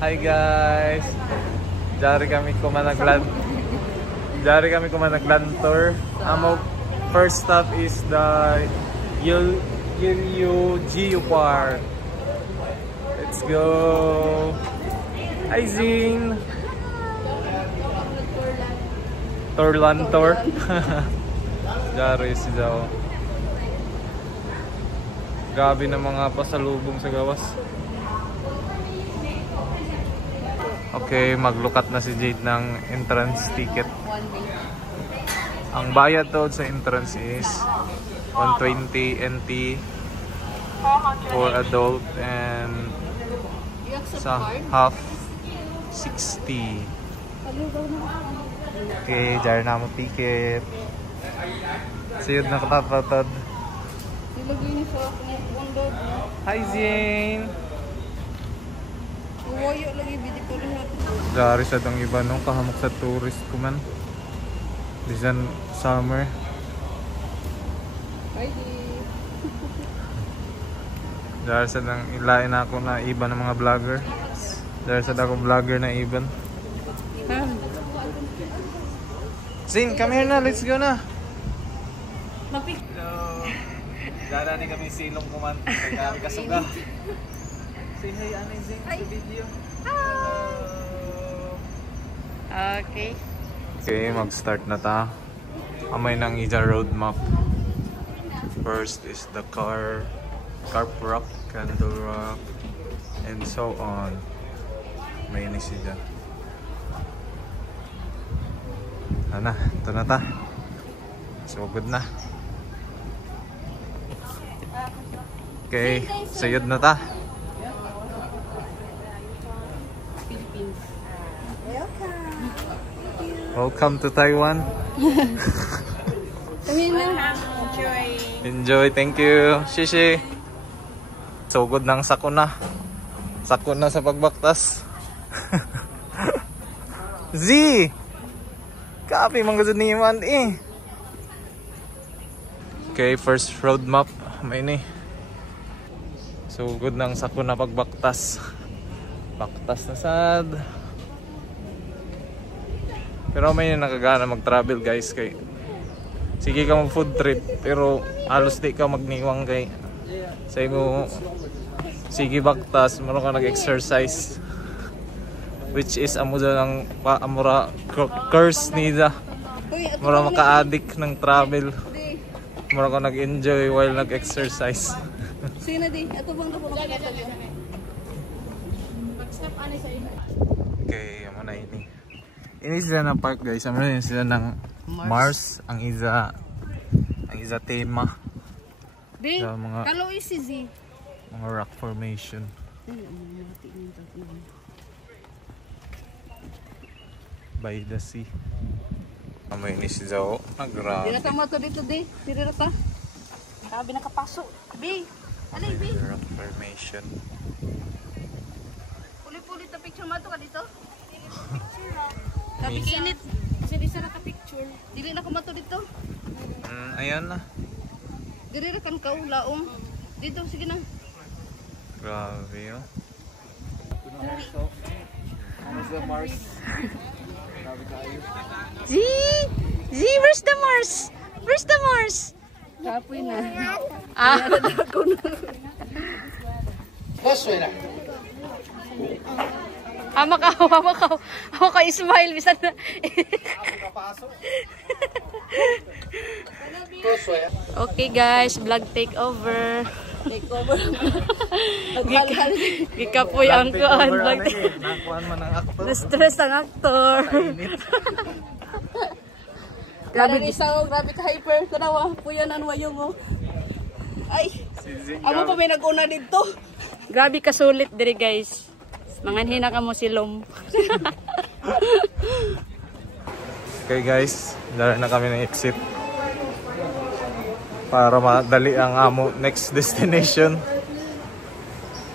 Hi guys. Jari kami kumanaglan tour. Amo first stop is the Geo Park. Let's go. Hi Zing. Torlan tour. Jari si Zao. Grabe na mga pasalubong sa gawas. Okay, maglukat na si Jade ng entrance ticket. Ang bayad to sa entrance is 120 NT for adult and sa half 60. Okay, jar na mo ticket. Siyod na katatad. Hi Zane. Dari sa dang iba nung kahamok sa tourist ko man. Bisan summer. Dari sa dang ilain ako na iba ng mga vlogger. Dari sa dang vlogger na iban. Zane, come here na, let's go na. Hello. Darani kami silong kuman. Kami kasuga. Say hi, ano yung Zane sa video? Okay. Okay, mag-start na ta. Amay nang ija road map. First is the Carp Rock, Candle Rock, and so on. May inis siya. Ano, ito na ta. So good na. Okay, sayod na ta. Welcome to Taiwan. Enjoy, thank you. Shishi. So good ng sakuna. Sakuna sa pagbaktas. Z! Kapi mga gazuniman eh. Okay, first road map. May ni. So good ng sakuna pagbaktas. Baktas na sad. Pero may nakagana mag-travel guys kay sige ka mag food trip pero halos di ka magniwang kay sa imo sige baktas meron ka nag-exercise which is amo ng amura curse nida mura maka-addict ng travel mura ka nag-enjoy while nag-exercise. Sino di? Ato bang dapat mag-stop ani sa ina. Okay, amo na ini. Ini sila ng park guys, ano yun sila ng Mars, ang isa tema. Di, kalo isi Z. Mga rock formation. By the sea. May ini si Zao, nagrabe. Di na ta mo to dito di, dito na ta. Grabe nakapasok. Bi, alay Bi. Rock formation. Puli-puli ta picture mo to ka dito. Grabe kinit. Kasi di sa naka-picture. Dili na kumato dito. Ayan na. Dili ra kan kaulaong. Dito, sige na. Grabe yun. Mars. Z! Z, where's the Mars? Where's the Mars? Kapoy na. Ako na. Kasoy na. Hama ka, smile bisan na. Okay guys, vlog take over. Gikapoy ang kuan vlog. Nakuan man ang aktor. Na-stress ang aktor. Grabe grabe ka hyper. Tanawa, puyan ang wayong mo. Ay, amo pa may nag-una dito. Grabe ka sulit diri guys. Manganhina ka mo silom. Okay guys, dala na kami ng exit. Para madali ang amo next destination.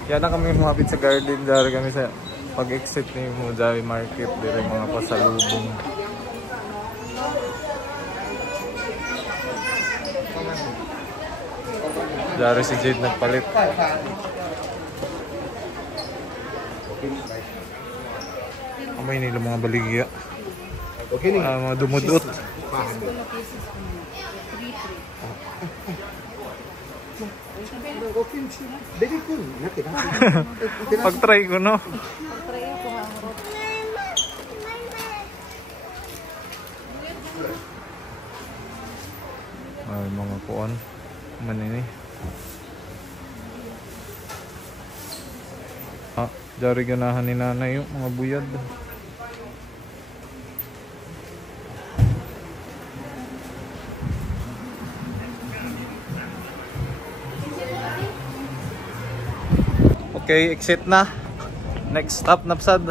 Yan na kami lumapit sa garden. Dala kami sa pag-exit ni Mujawi Market. Dala mga pasalubong. Dala si Jade nagpalit. Amay nila mga baligya. Okay nih. Mga dumudot. Pag-try ko, no? Ay, mga kuan. Manini. Ah, jari ganahan ni nanay yung mga buyad. Okay, exit na. Next stop, Napsad.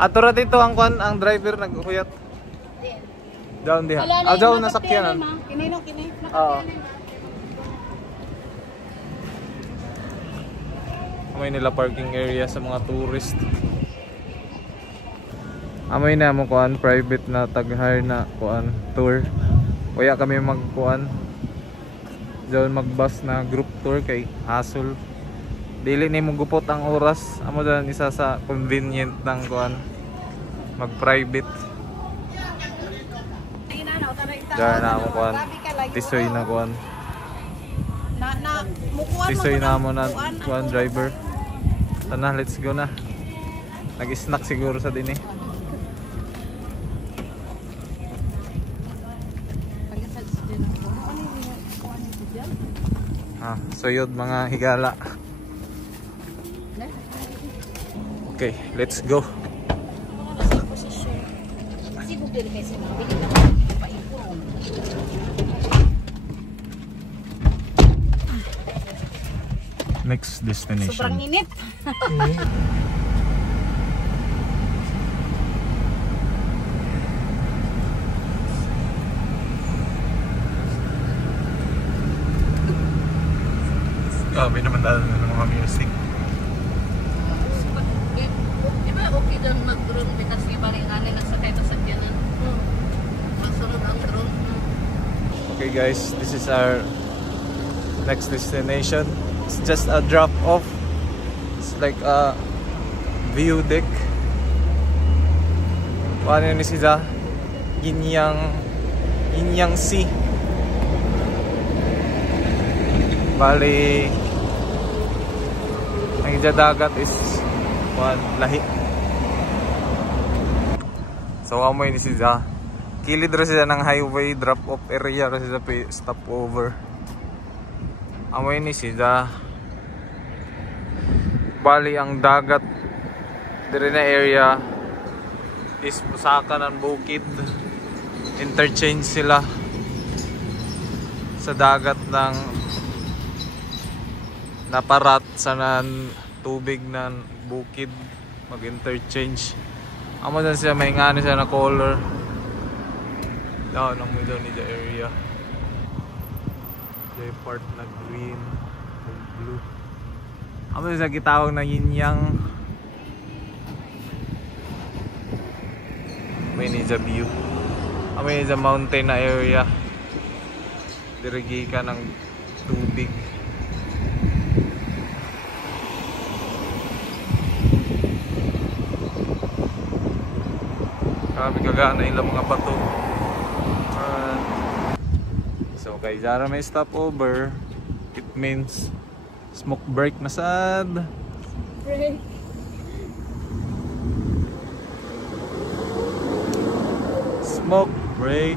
Ato ra dito ang kuan, ang driver nagkuyat. Down diha. Ah, down na sakyanan. Kinino. Oo. Amoy nila parking area sa mga tourist. Amoy na mo kuan, private na tag-hire na kuan tour. Kaya kami magkuan. Doon mag-bus na group tour kay hassle. Dili ni mo gupot ang oras. Amo dan isa sa convenient ng kuan mag-private. Diyan na ako kuan. Tisoy na kuan. Tisoy na mo na kuan driver. Tana, let's go na. Nag-snack siguro sa din eh. Ah, so yun mga higala. Okay, let's go. Next destination. Sobrang init. Grabe naman dahil ng mga music. Di ba okay lang mag-drone kasi baringanin nasa kahit sa tiyanan. Masunod ang drone. Okay guys, this is our next destination. It's just a drop off. It's like a view deck. Paano yun siya? Ginyang Sea. Bali ang dagat is lahi. So amoy ni siya. Kilid ra siya ng highway, drop off area ra siya stopover. Amoy ni siya. Bali ang dagat dire na area is Musaka ng Bukid. Interchange sila sa dagat ng naparat sa nan tubig ng Bukid, mag-interchange. Amo dan siya may ngani siya na color. Down ang middle ni the area. May part na green, blue. Amo siya gitawag na yin-yang. May ni the view. Amo ni the mountain na area. Dirigi ka ng tubig. Grabe kagana ilang mga bato. So kay Zara may stopover. It means smoke break na sad. Break. Smoke break.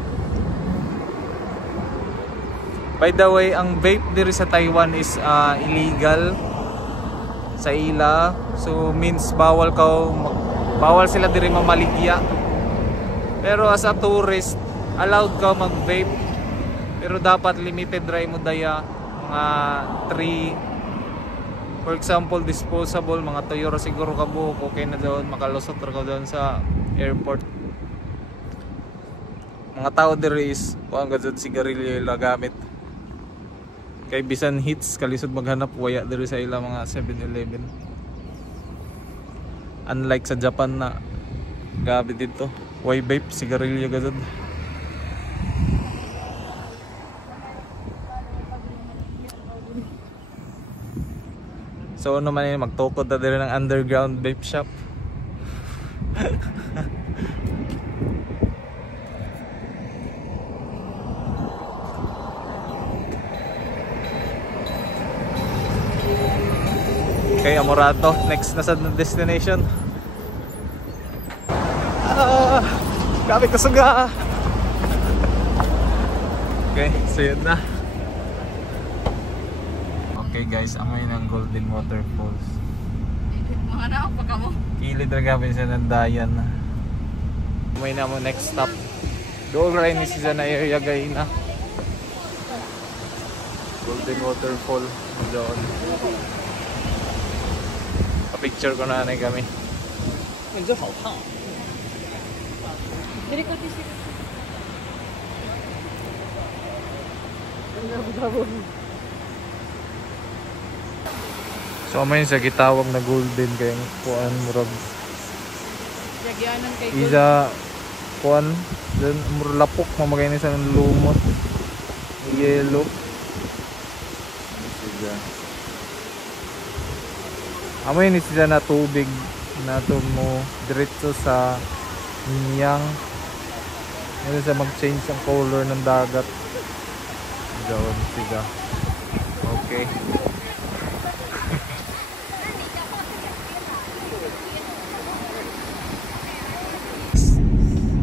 By the way, ang vape diri sa Taiwan is illegal sa ila. So means bawal sila diri mamaligya. Pero as a tourist, allowed ka mag-vape. Pero dapat limited dry mo daya. Mga 3. For example, disposable. Mga Toyota siguro ka buhok. Okay na doon. Makalusot ka doon sa airport. Mga tao diri is kuang gadzud sigarilyo ila gamit. Kay bisan hits kalisod maghanap waya diri sa ila mga 7-Eleven. Unlike sa Japan na gabi dito. Why vape sigarilyo gadzud. So So ano man yun, magtukod na din ng underground vape shop. Okay, Amorato, next na sa destination. Grabe kasuga. Okay, so yun na. Okay guys, amoy ng Golden Waterfalls. Mga naok pa ka mo. Kilid na gawin siya ng Dayan. Amoy na mo next stop. Doon rin ni siya na area gay na. Golden Waterfall. Doon. Pa-picture ko na kami. Medyo hao-hao. Diri ka tisi. So may sa gitawag na golden kay kuan murag Yagyanan kay isa kuan then murag lapok mamagay ni sa lumot yellow. Amoy ni sila na tubig na mo diretso sa Niyang. Ano sa mag-change ang color ng dagat. Doon sila. Okay.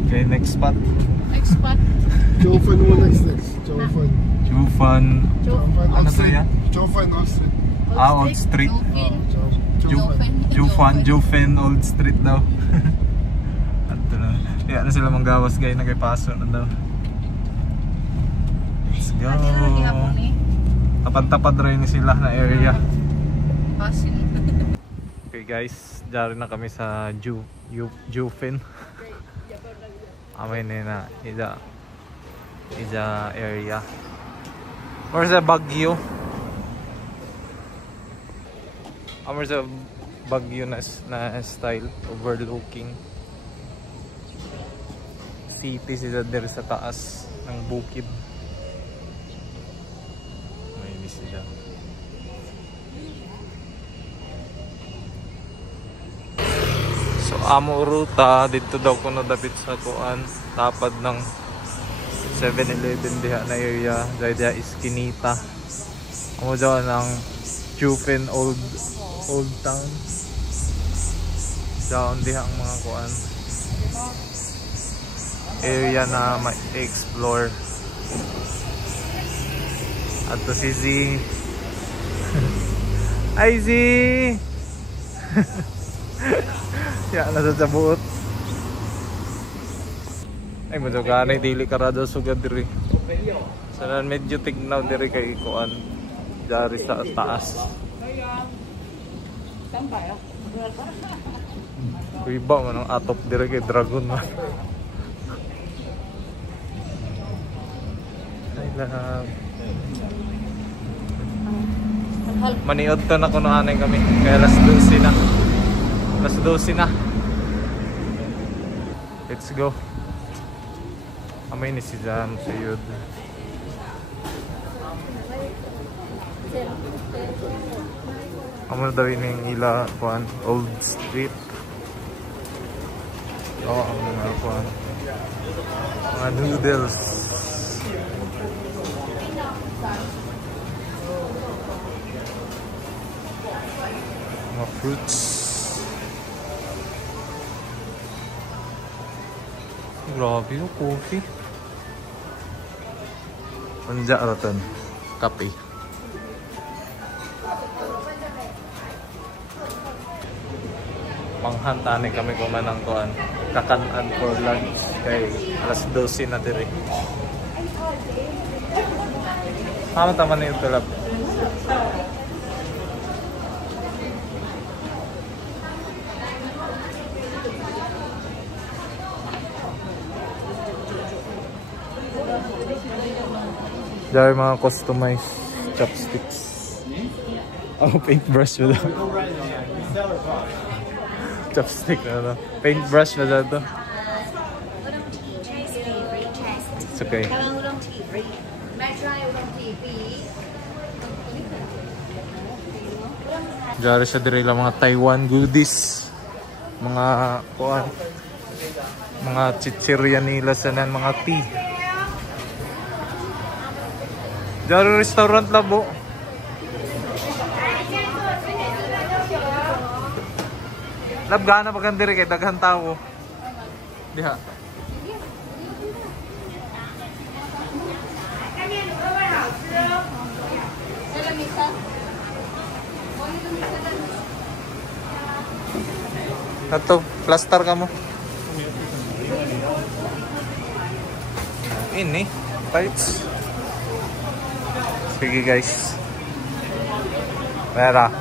Okay, next spot. Next spot. Jofan mo next. Jofan. Jufan. Ano to yan? Jofan Old Street. Old Street. Jufan Old Street daw. Ato na. Kaya na sila manggawas guys, nagay-paso na daw. Let's go. Tapad-tapad rin sila na area. Pasin. Okay guys, dyan na kami sa Jufin. Amay na ida area. Or sa Baguio. Or sa Baguio na style, overlooking city sila there sa taas ng bukid. May sila. So amo ruta dito daw ko nadapit sa kuan tapad ng 7-Eleven diha na area dahil Iskinita. Amo daw ng Jufin Old Town. Down diha ang mga kuan area na ma-explore. At to si Z. Ay Z! Ya, nasa sa buot. Ay, maduganay dili karado sugad diri. Sana medyo tignaw diri kay kuan. Dari sa taas. Iba man ang atop diri kay Dragon man. Maniod to na kunuhanan kami kaya alas 12 na. Alas 12 na. Let's go. Amay ni si Jan sa yun. Amo daw yung ila kuan Old Street. Ang mga kuan mga noodles. Mga fruits. Grabe yung coffee. Anja ratan kape. Panghantani kami kumanang kuan kakanan for lunch kay alas 12 na diri. Tama na yung tulap. Dari mga customized chopsticks. Oh, paintbrush ba daw? Chopstick na daw. Paintbrush na daw to. It's okay. Diyan siya dire lang mga Taiwan goodies. Mga kuan. Mga chichirya nila sanan mga tea. Diyan restaurant labo. Lab gana pag dire kay daghan tawo. Diha. Ato, plaster ka mo. Ini, tights. Sige guys. Pera.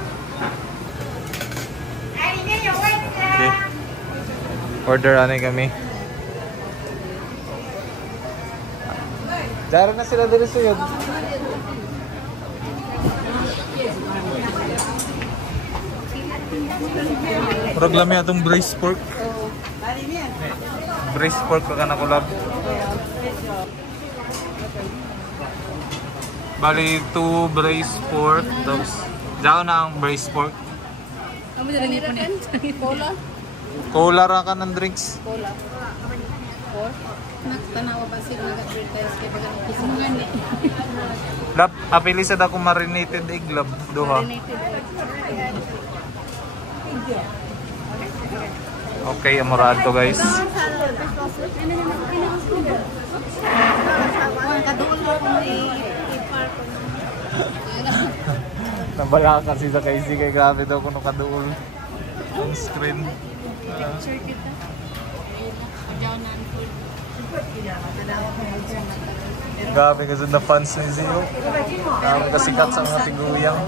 Okay. Order anay kami. Dara na sila dito suyod. Murag lami atong braised pork. Braised pork ka na kulab. Bali 2 braised pork. Tapos daw na ang braised pork. Ano ba dito ni Cola? Cola ra ka ng drinks. Cola. Or tanawa ba sila nag-advertise kay bagang kisungan ni. Lab, apili sa dako marinated egg lab duha. Okay, amorado to guys. Nabala kasi sa kaisi kay grabe daw kung nakaduol ang screen. Grabe kasi na fans ni Zio. Grabe kasikat sa mga tiguyang.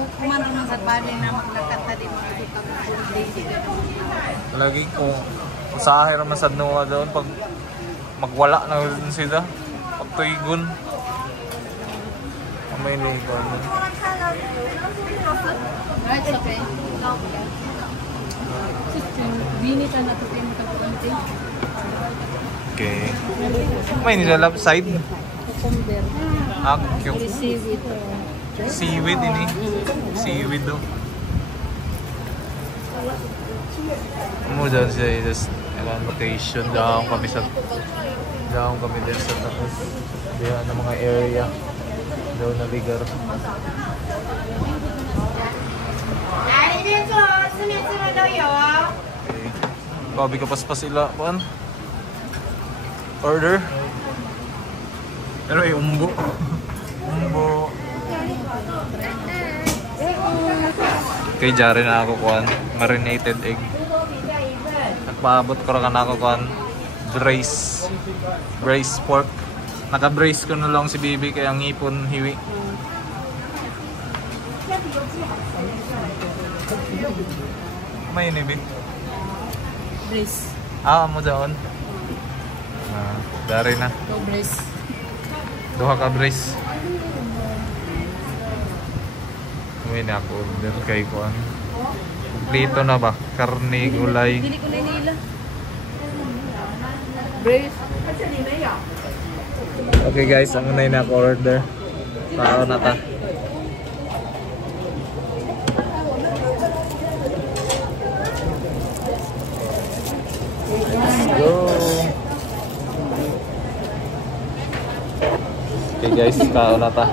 Kuman naman sa bali na maglakad ta di makikita mo lagi ko usahay naman sa nuwa doon pag magwala na sila pagtuigon may ligo right okay binita na to kayo magkakunti okay may nila left side cucumber cute seaweed seaweed ini seaweed do mo dyan siya just location daw kami din sa tapos diyan na mga area daw na ligar okay babi ka paspas sila kuan order pero umbo kay jari na ako kuan marinated egg at paabot ko ra na ako kuan braised pork naka-brace ko na lang si Bibi kaya ang ipon hiwi may inibig brace mo doon dari na brace duha ka brace may na-order kay kuan. Kompleto na ba? Karne, gulay. Dili ko na nila. Brace. Okay guys, ang unay na-order. Tao na ta. Let's go. Okay guys, tao na ta.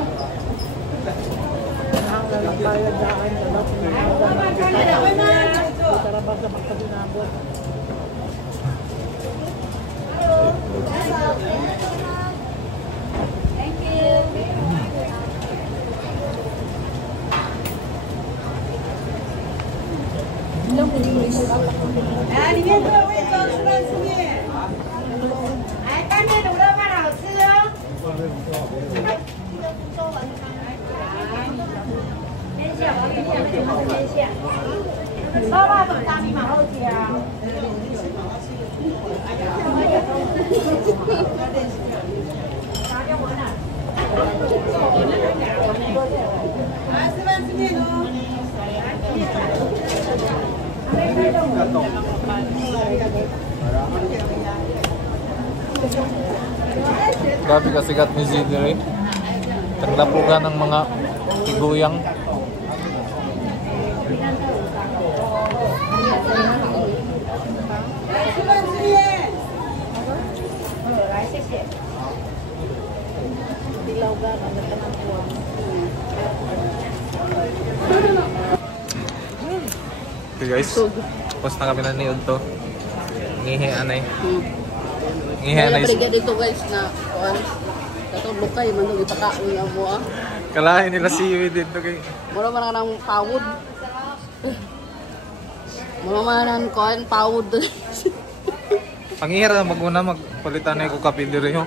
Grabe kasikat ni Zidere. Taglapugan ng mga tiguyang. Okay guys, tapos na kami na niod to. Ngihi anay. Ngihi anay. Kaya dito guys na katulog kayo, manong ipakaon na mo ah. Kalahin nila seaweed dito kay. Mura man ng pawod. Mura man ng pawod. Pangihira maguna magpalitan na ko kape diri ho.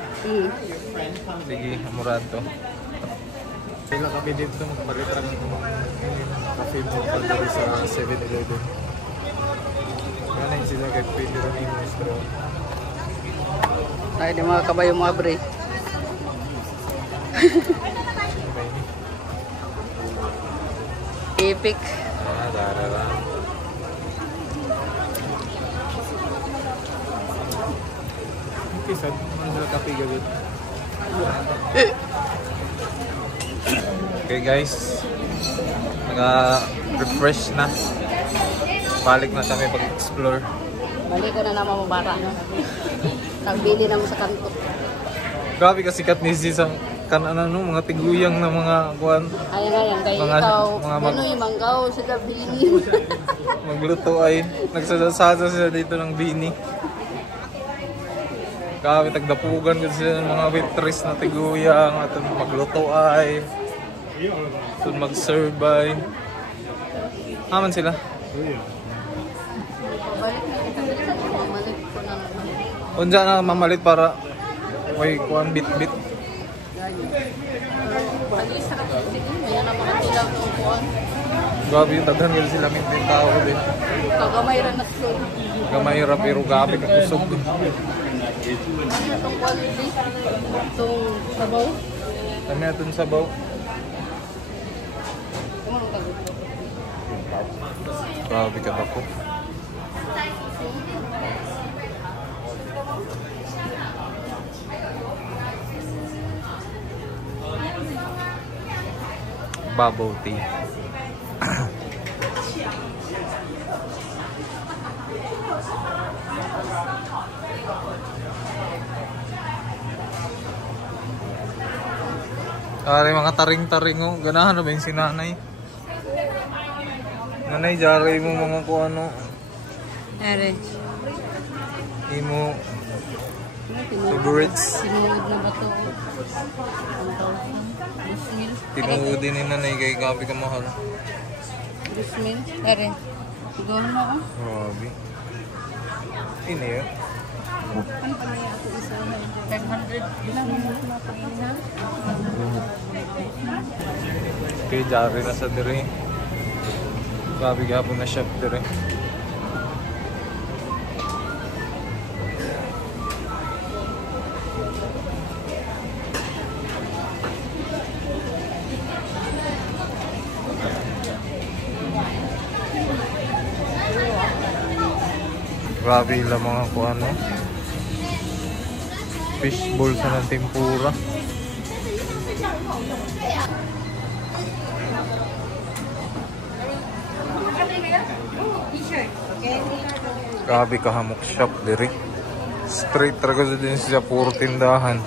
Sige, amurad to. Sila kape dito magpalitan ng kape mo pa diri sa 7-Eleven. Ganun sila kay pwede rin yung straw. Ay, di mga kabayo mga bre. Epic. Darara. Okay, sad. Ano sila kape gabit? Okay guys, naka-refresh na. Balik na kami pag-explore. Balik ko na naman mabara. Nagbili na mo sa kanto. Grabe ka sikat ni Sis ang mga tiguyang na mga kuwan. Ayan, kayo ikaw. Ano yung manggaw sa gabi? Magluto ay nagsasasa sila dito ng bini. Grabe tagdapugan ko sila ng mga waitress na tiguyang at magluto ay. At mag-serve ay. Aman sila. Unja na mamalit para may kuan bit-bit. Grabe yung taghan kasi sila mintin tao din. Kagamay rin na slow. Gamay ra pero gabi ka kusog. Ano itong quality? Itong sabaw? Kami atong sabaw. Grabe ka dako. Bubble tea. Ay, mga taring-taring oh. Ganahan na ba yung sinanay? Nanay, jaray mo mga kung ano. Ere. Imo favorites. Sinuod na ba ito? Tinuod din ni nanay kay gabi ka mahal. Bismil. Ere. Siguro na ako. Grabe. Ini yun. Ano pa niya ako isa? 500. Ilang minuto na pa na? Okay, jari na sa dire. Grabe gapon na shop dire. Grabe lang mga kuano. Fish balls na ng tempura. Grabe ka hamok shop diri. Straight talaga din siya puro tindahan.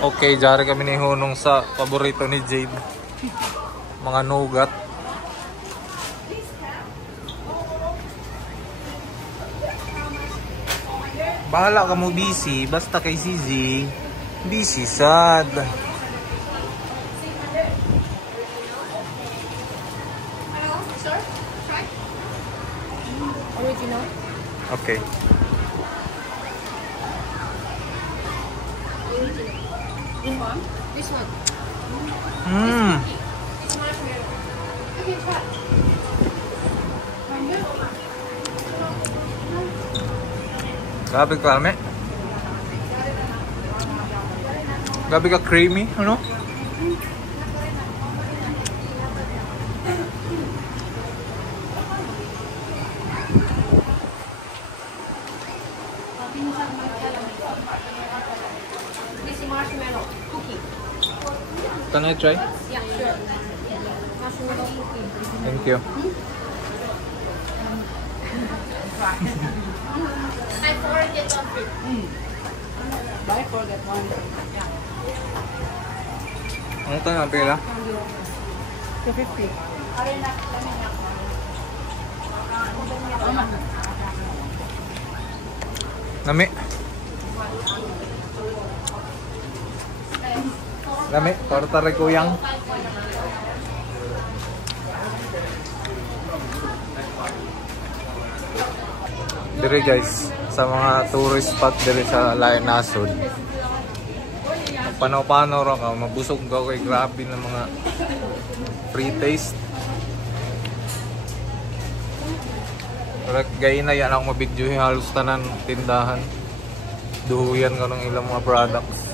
Okay, jari kami ni Hunong sa paborito ni Jade. Mga nougat. Bahala ka mo busy, basta kay Zizi. Busy sad. Original? Okay. This one? This one. Grabe ka, Alme. Grabe ka creamy, ano? Can I try? Yeah, sure. Thank you. I forget one thing. I forget one thing. Ano ito na pila? 250. Lami. Lami, torta rin kuyang. Dire guys, sa mga tourist spot dire sa Lain Nasod. Pano-pano ra ka, mabusog ka kay grabe ng mga free taste. Pero gaya na yan ako mabidyohin halos tanan tindahan. Duhuyan ka ng ilang mga products.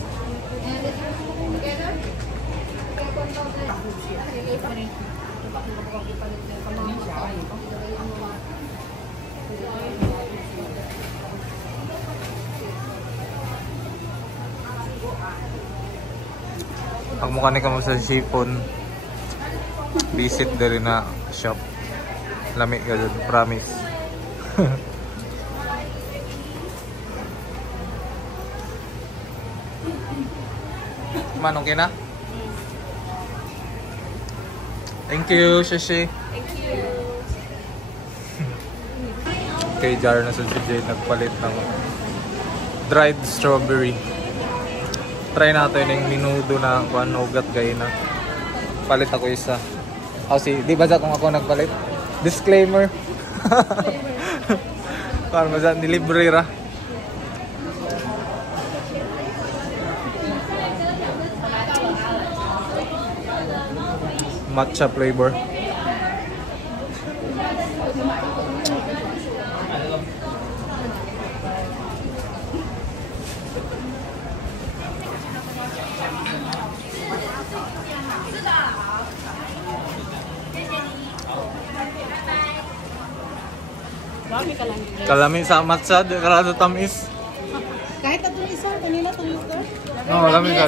Pag mukha ni ka mo sa Shipon, visit din na shop. Lamig ka dun, promise. Manong kina? Thank you, Shashi. Thank you. Kay Jar na sa Jay nagpalit ng dried strawberry. Try natin yung minudo na ugat gaya na. Palit ako isa. Oh, di ba sa kung ako nagpalit? Disclaimer. Para masa nilibre ra. Matcha flavor. Kalami sa matcha, karado tamis. Kahit atong isa, kanina itong lugar. No, kalami ka.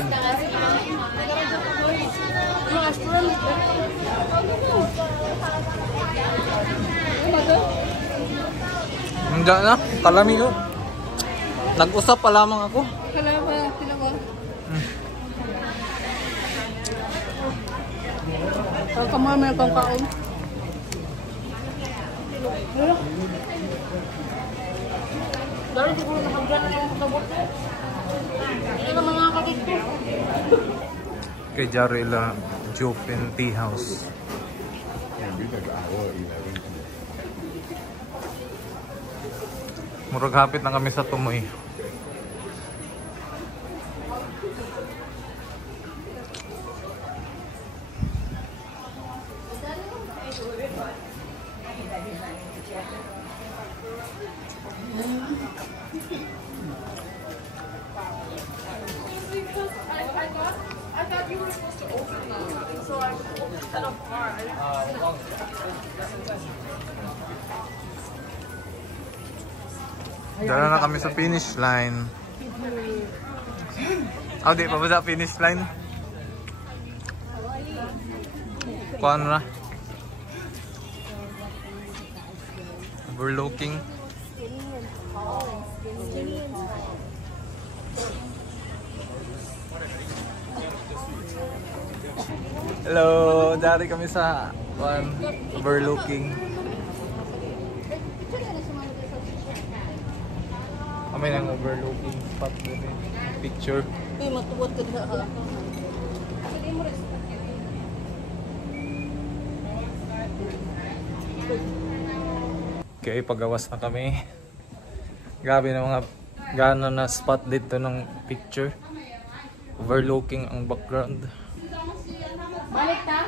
Hindi na, kalami ko. Nag-usap pa lamang ako. Kalama, sila ba? Kamamay kang kaon. Dari siguro nakagana na yung sabot. Hindi naman nakakagito. Kay Jarela Jopin Tea House. Murag hapit na kami sa Tumoy. Dala na kami sa finish line. Oh, di pa ba sa finish line? Kuhaan na. Overlooking. Hello, dari kami sa overlooking. Kami ng overlooking spot din eh. Picture. Uy, matuwad ka na ha. Okay, pagawas na kami. Grabe na mga gana na spot dito ng picture. Overlooking ang background. Balik ka?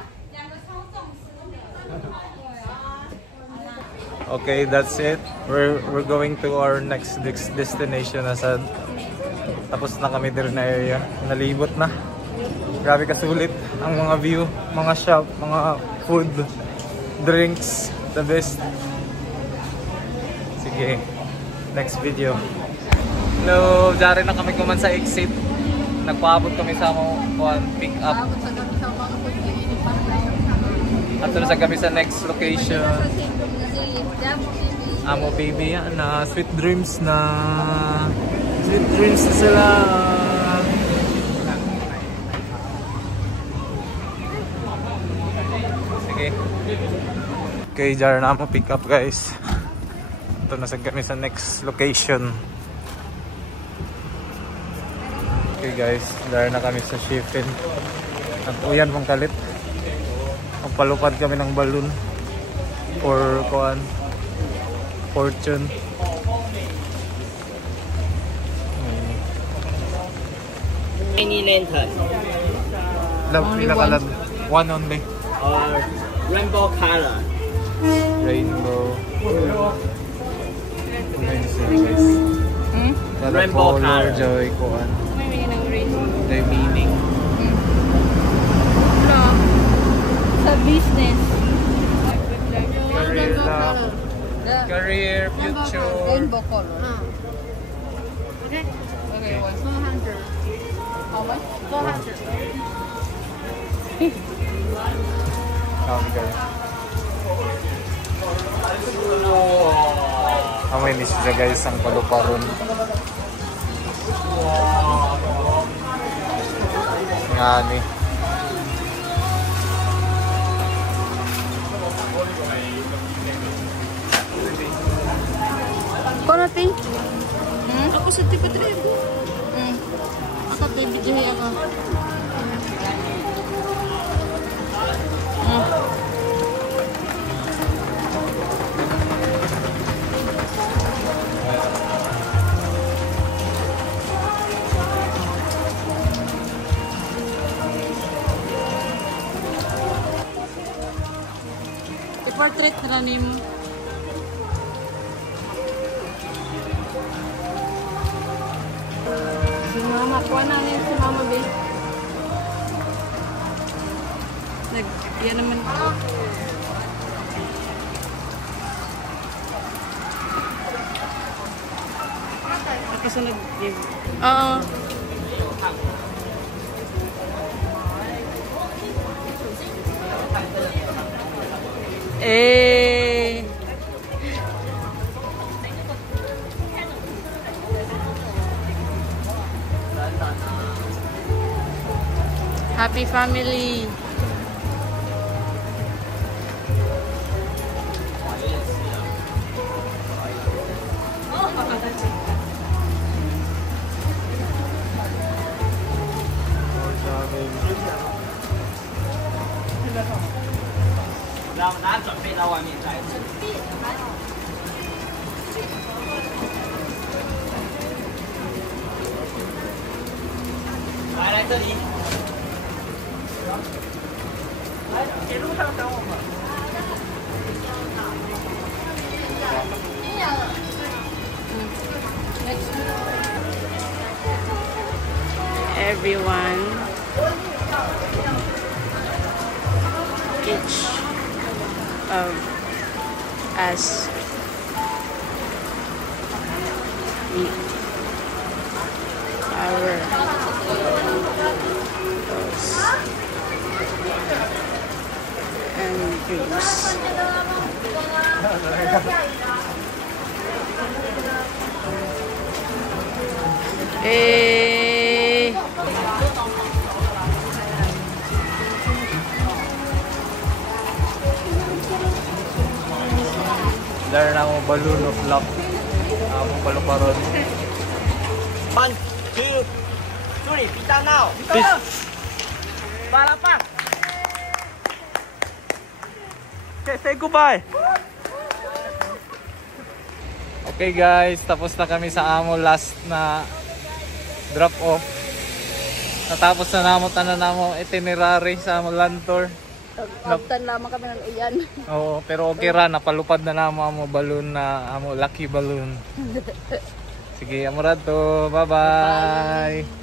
Okay, that's it. We're going to our next destination Asad. Tapos na kami din na area. Nalibot na. Grabe kasulit ang mga view, mga shop, mga food, drinks, the best. Sige, next video. Hello, dyan na kami kuman sa exit. Nagpaabot kami sa mga pick up. At sa kami sa next location. Amo baby yan na sweet dreams na sila. Sige. Okay, jar na mo pick up guys. Ito na kami sa next location. Okay guys, jar na kami sa Sheffield. At uyan mong kalit. Magpalupad kami ng balloon for fortune. Mini lantern Pinakalan. One only. or rainbow color. Rainbow. Guys. Rainbow color. Joy kuan. May meaning ng rainbow. The meaning. Wala. Sa business. Career love. Career, future. Rainbow color. Okay. Okay, 100. How much? 400. Okay. Amoy ni siya guys ang paluparon. Ngani. Kono ti? Ako sa tipa dre. Ako ti video ako. I-portrait na lang mo. Si mama, kuha na rin si mama, be. Yan naman. Nakasunod yun. Oo. Eh. Happy family. Everyone, each of us meet our goals and dreams. Dahil na akong balloon of love. Akong paluparon. 1, 2, 3, pita now. Peace! Palapang. Okay, say goodbye! Okay guys, tapos na kami sa amo last na drop off. Natapos na namot na namo itinerary sa amo land tour. Kaptan lamang kami ng iyan. Oo, pero okay ra, napalupad na namo amo balloon na amo lucky balloon. Sige, amo ra to. Bye-bye.